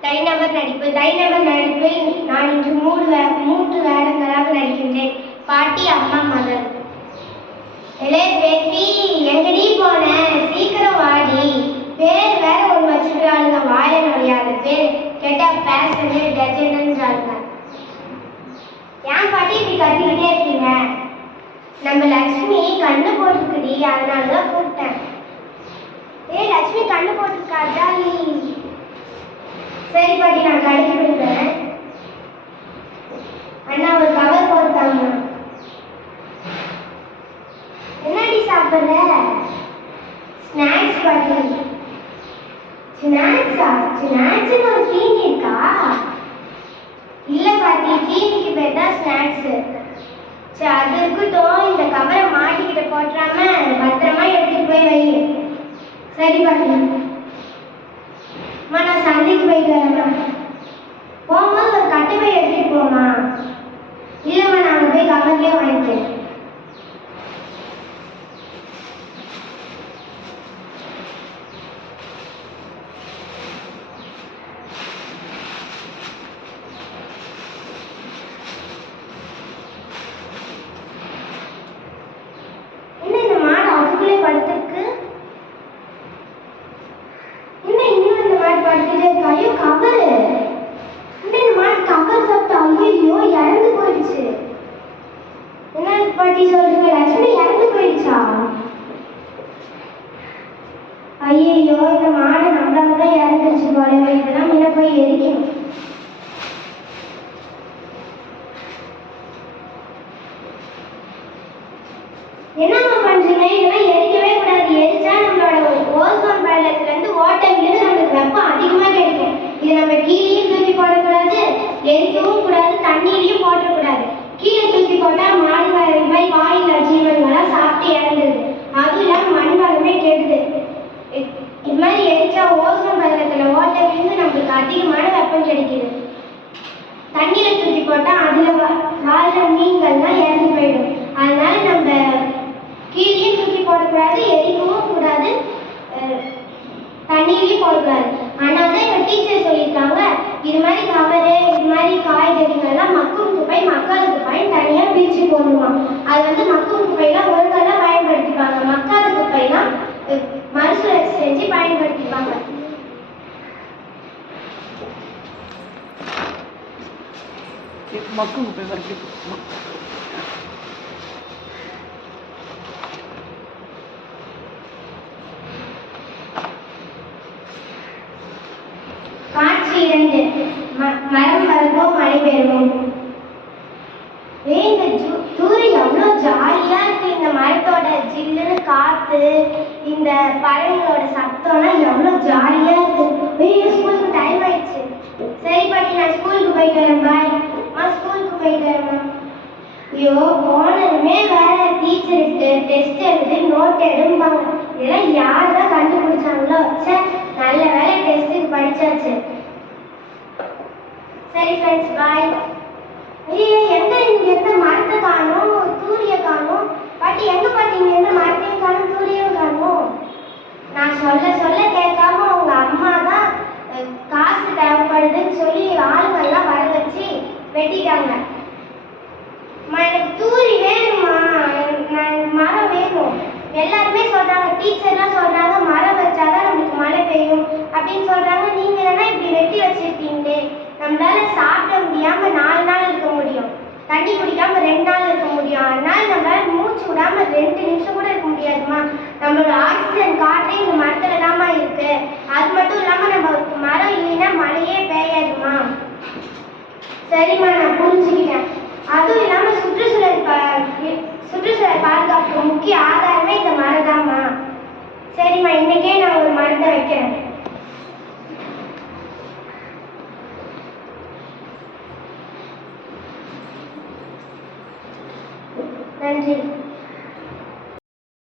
தனிநபர் நடிப்பு தனிநபர் நடிப்பில் நான் இன்று மூன்று வே- மூன்று வேடங்களாக நடிக்கின்றேன். பாட்டி அம்மா மகள். எலே பேத்தி எங்கடி போன? சீக்கிரம் வாடி. பேர் வேற ஒரு வச்சுக்கிறாளுங்க வாய நொழியாது பேர். கேட்டா பேசஞ்சர் டஜன்ன்றாளுங்க ஏன் பாட்டி இப்படி கத்திக்கிட்டே இருக்கீங்க? நம்ம லக்ஷ்மி கண்ணு போட்டுக்குடி அதனால தான் கூப்பிட்டேன். ஏய் லக்ஷ்மி கண்ணு போட்டுருக்கா ஜாலி சரி பாட்டி நான் கடைக்கு போயிடுறேன் அண்ணா ஒரு கவர் போட்டாங்க என்னடி சாப்பிட்ற? ஸ்நாக்ஸ் பாட்டி. ஸ்நாக்ஸா ஸ்நாக்ஸ்னு ஒரு தீனி இருக்கா? இல்லை பாட்டி தீனிக்கு பேர் தான் ஸ்நாக்ஸ் சரி அது இருக்கட்டும். இந்த கவரை மாட்டிக்கிட்ட போட்டுறாம பத்திரமா எடுத்துட்டு போய் வை. சரி பாட்டி. போயிட்டு வரேம்மா போகும்போது ஒரு கட்டு பை எடுத்துட்டு போமா இல்லைம்மா நான் அங்கே போய் கவர்லேயே வாங்கிக்கிறேன் என்ன இந்த மாடு அதுக்குள்ளே படுத்திருக்கு என்ன இன்னும் இந்த மாடு படுத்துட்டே இருக்கு ஐயோ கவரு என்ன இந்த மாடு கவர் சாப்பிட்டு ஐயோ இறந்து போயிடுச்சு என்ன சொல்லுங்க லட்சுமி இறந்து போயிடுச்சா? ஐயோ இந்த மாடு நம்மளால தான் இறந்துருச்சு போல இதெல்லாம் முன்ன போய் எரிக்கணும் என்னம்மா பண்றீங்க இதெல்லாம் எரிக்கவே கூடாது. எரிச்சா நம்மளோட ஓசோன் படலத்துல இருந்து ஓட்டை விழுந்து நம்மளுக்கு வெப்பம் அதிகமா கிடைக்கும். இது நம்ம கீழேயும் தூக்கி போடக்கூடாது எரிக்கவும் கூடாது தண்ணியிலையும் போட்டக்கூடாது கீழே தூக்கி போட்டா மாடு வ- இது மாதிரி சாப்பிட்டு இறந்துருது. அதுல மண் வளமே கெடுது. இது மாதிரி எரிச்சா ஓசோன் படலத்துல ஓட்டை விழுந்து நம்மளுக்கு அதிகமான வெப்பம் கிடைக்குது. தண்ணியில் தூக்கி போட்டா அதுல வா- வாழ்ற மீன்கள்லாம் இறந்து போயிடும் அதனால நம்ம கீழேயும் தூக்கி போடக்கூடாது எரிக்கவும் கூடாது அஹ், தண்ணியிலையும் போடக்கூடாது ஆனால் தான் எங்கள் டீச்சர் சொல்லியிருக்காங்க இது மாதிரி கவரு இது மாதிரி காய்கறிகள்லாம் மக்கும் குப்பை மக்காத குப்பைன்னு போடணுமா அது வந்து மக்கும் குப்பைலாம் ஒழுங்கெல்லாம் பயன்படுத்திப்பாங்க. மக்காத அஹ், மறுசுழற்சி செஞ்சு பயன்படுத்திப்பாங்க. மக்கும் குப்பை வரைக்கும் காட்சி இரண்டு மரம் வளர்ப்போம் மழை பெறுவோம். இந்த பறவைகளோட சத்தம்லாம் எவ்வளோ ஜாலியாக இருக்கு. ஐயோ ஸ்கூலுக்கு டைம் ஆயிடுச்சு. சரி பாட்டி நான் ஸ்கூலுக்கு போயிட்டு வரேன். பாய் அம்மா ஸ்கூலுக்கு போயிட்டு வரேன் ஐயோ போனதுமே வேற டீச்சருக்கு டெஸ்ட் எடுத்து நோட் எடுப்பாங்க இதெல்லாம் யார் தான் கண்டுபிடிச்சாங்களோ. சே நல்ல வேலை டெஸ்ட்டுக்கு படிச்சாச்சு. சரி ஃப்ரெண்ட்ஸ் பாய் ஐயோ சொல்ல சொல்ல கேட்காம உங்க அம்மா தான் காசு தேவைப்படுதுன்னு சொல்லி ஆளுங்கள்லாம் வர வச்சு வெட்டிட்டாங்க. எனக்கு தூரி வேணுமா மரம் வேணும். எல்லாருமே சொல்றாங்க டீச்சர்லாம் சொல்றாங்க மரம் வச்சாதான் நம்மளுக்கு மழை பெய்யும் அப்படின்னு சொல்றாங்க. நீங்க என்னன்னா இப்படி வெட்டி வச்சிருக்கீங்களே. நம்மளால சாப்பிட முடியாம நாலு நாள் இருக்க முடியும். தண்ணி குடிக்காம ரெண்டு நாள் இருக்க முடியும். அதனால நம்மளால மூச்சு விடாம ரெண்டு நிமிஷம் கூட இருக்க முடியாதுமா நம்மளோட ஆக்சிஜன் கார்டு இந்த மரத்துல தாம்மா இருக்கு அது மட்டும் இல்லாம நம்ம மரம் இல்லைன்னா மழையே பெய்யாதுமா சரிம்மா நான் புரிஞ்சுக்கிட்டேன். அதுவும் இல்லாம சுற்றுச்சூழல் பா- சுற்றுச்சூழல் பாதுகாப்புக்கு முக்கிய ஆதாரமே இந்த மரம்தாம்மா. சரிம்மா இன்னைக்கே நான் ஒரு மரத்தை வைக்கிறேன். நன்றி.